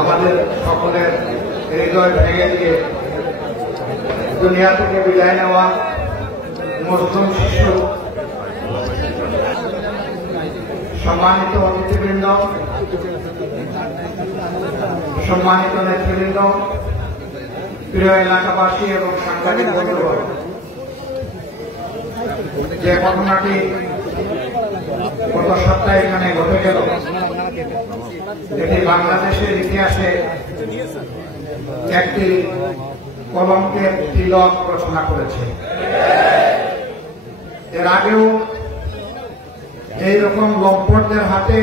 আমাদের সকলের হৃদয় ভেঙে দিয়ে দুনিয়া থেকে বিদায় নেওয়া মজলুম শিশু, সম্মানিত অতিথিবৃন্দ, সম্মানিত নেতৃবৃন্দ, প্রিয় এলাকাবাসী এবং সাংবাদিক বন্ধুগণ, যে ঘটনাটি গত সপ্তাহে এখানে ঘটে গেল এটি বাংলাদেশের ইতিহাসে একটি কলঙ্কের তিলক রচনা করেছে। এর আগেও এইরকম লম্পটদের হাতে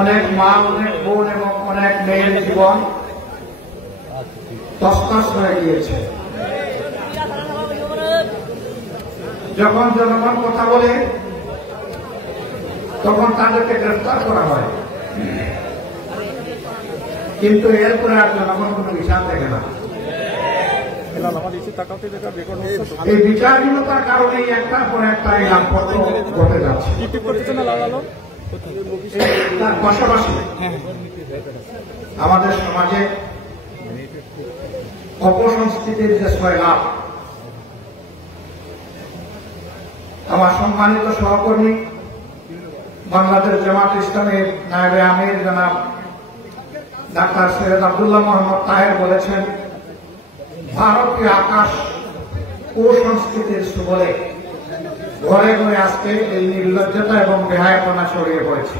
অনেক মা, অনেক বোন এবং অনেক মেয়ের জীবন তছনছ হয়ে গিয়েছে। যখন জনগণ কথা বলে তখন তাদেরকে গ্রেফতার করা হয়, কিন্তু এরপরে আর জনগণ কোনো বিচার দেখে না। এই বিচারহীনতার কারণে একটার পর একটা এই লাভপত্র ঘটে যাচ্ছে। তার পাশাপাশি আমাদের সমাজে অপসংস্কৃতির যে সয়লাভ, আমার সম্মানিত সহকর্মী বাংলাদেশ জামাত ইসলামের নায়েবে আমির জনাব ডাক্তার সৈয়দ আব্দুল্লাহ মোহাম্মদ তাহের বলেছেন, ভারতীয় আকাশ কুসংস্কৃতির সুবলে ঘরে ঘরে আজকে এই নির্লজ্জতা এবং বেহায়াপনা ছড়িয়ে পড়েছে।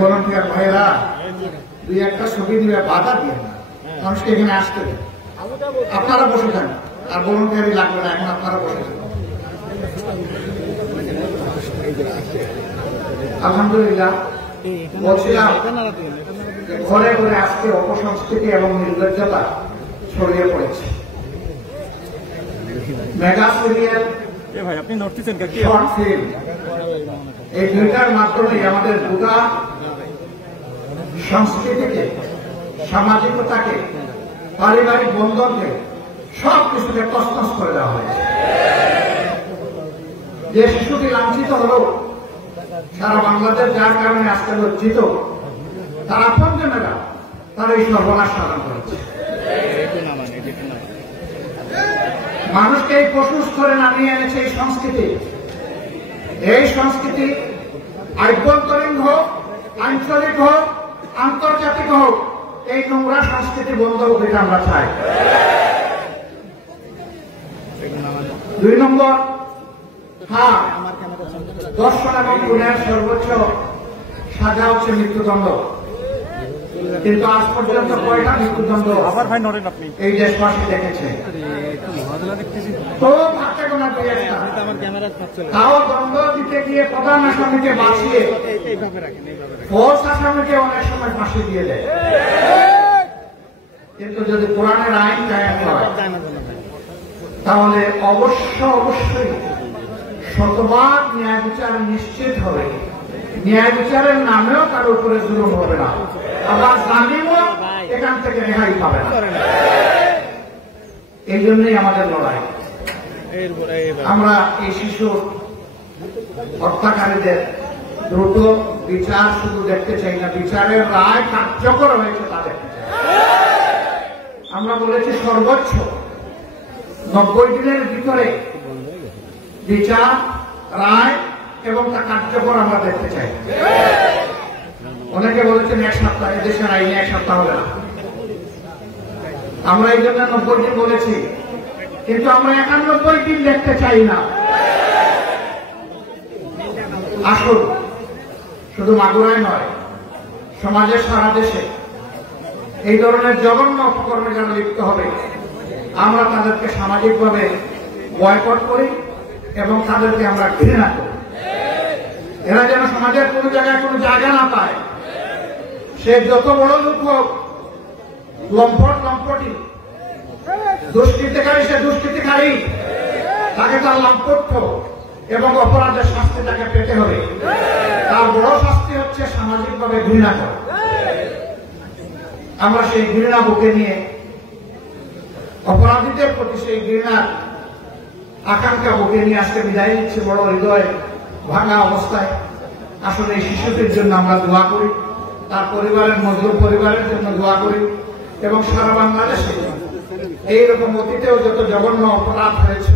ভলান্টিয়ার ভাইরা দুই একটা ছবি দিলে বাধা দিয়ে না, মানুষকে এখানে আসতে দেয়। আপনারা বসে থাকেন, আর ভলান্টিয়ারি লাগবে না, এখন আপনারা বসে থাকেন। আলহামদুলিল্লাহ, বলছিলাম ঘরে ঘরে আজকে অপসংস্কৃতি এবং নির্লজ্জতা ছড়িয়ে পড়েছে। মেগা সিরিয়াল, শর্ট ফিল্ম, এই দুইটার মাধ্যমে আমাদের গোটা সংস্কৃতিকে, সামাজিকতাকে, পারিবারিক বন্ধনকে সব কিছুকে তছনছ করে দেওয়া হয়েছে। যে শিশুটি লাঞ্ছিত হল সারা বাংলাদেশ, যার কারণে আজকে লজ্জিত, তার আপনজনেরা তার এই সর্বনাশ সাধন করেছে। মানুষকে এই পশু স্তরে নামিয়ে এনেছে এই সংস্কৃতি। এই সংস্কৃতি আভ্যন্তরীণ হোক, আঞ্চলিক হোক, আন্তর্জাতিক হোক, এই নোংরা সংস্কৃতি বন্ধ হোক, এটা আমরা চাই। 2 নম্বর, হ্যাঁ, দর্শন এবং খুনের সর্বোচ্চ সাজা হচ্ছে মৃত্যুদণ্ড, কিন্তু আজ পর্যন্ত কয়টা মৃত্যুদণ্ড এই দেশবাসী দেখেছে? তাও দণ্ড দিতে গিয়ে প্রধান আসামিকে বাঁচিয়ে ফোর্স আসামিকে অনেক সময় ফাঁসি দিয়ে দেয়। কিন্তু যদি কোরআনের আইন কায়েম হয় তাহলে অবশ্যই শতভাগ ন্যায় বিচার নিশ্চিত হবে। ন্যায় বিচারের নামেও কারো উপরে জুলুম হবে না, আবার জালিমও এখান থেকে রেহাই পাবে না। এই জন্যই আমাদের লড়াই। আমরা এই শিশু হত্যাকারীদের দ্রুত বিচার শুধু দেখতে চাই না, বিচারের রায় কার্যকর হয়েছে তা দেখতে চাই। আমরা বলেছি সর্বোচ্চ 90 দিনের ভিতরে বিচার, রায় এবং তা কার্যকর আমরা দেখতে চাই। অনেকে বলেছেন 1 সপ্তাহ, এদেশের আইনে 1 সপ্তাহ হবে না। আমরা এই জন্য 90 দিন বলেছি, কিন্তু আমরা 91 দিন দেখতে চাই না। আসুন, শুধু মাগুরায় নয়, সমাজের সারা দেশে এই ধরনের জঘন্য অপকর্মে যারা লিপ্ত হবে, আমরা তাদেরকে সামাজিকভাবে বয়কট করি এবং তাদেরকে আমরা ঘৃণা করি। এরা যেন সমাজের কোনো জায়গায় কোনো জায়গা না পায়। সে যত বড় লোক হোক, লম্পটি, দুষ্কৃতিকারী সে দুষ্কৃতিকারী, তাকে তার লম্পট্য এবং অপরাধের শাস্তি তাকে পেতে হবে। তার বড় শাস্তি হচ্ছে সামাজিকভাবে ঘৃণা করা। আমরা সেই ঘৃণা বুকে নিয়ে অপরাধীদের প্রতি সেই ঘৃণার আকাঙ্ক্ষা বুকে নিয়ে আজকে বিদায় নিচ্ছে বড় হৃদয় ভাঙা অবস্থায়। আসলে এই শিশুটির জন্য আমরা দোয়া করি, তার পরিবারের মজলুম পরিবারের জন্য দোয়া করি, এবং সারা বাংলাদেশে এইরকম অতীতেও যত জঘন্য অপরাধ হয়েছে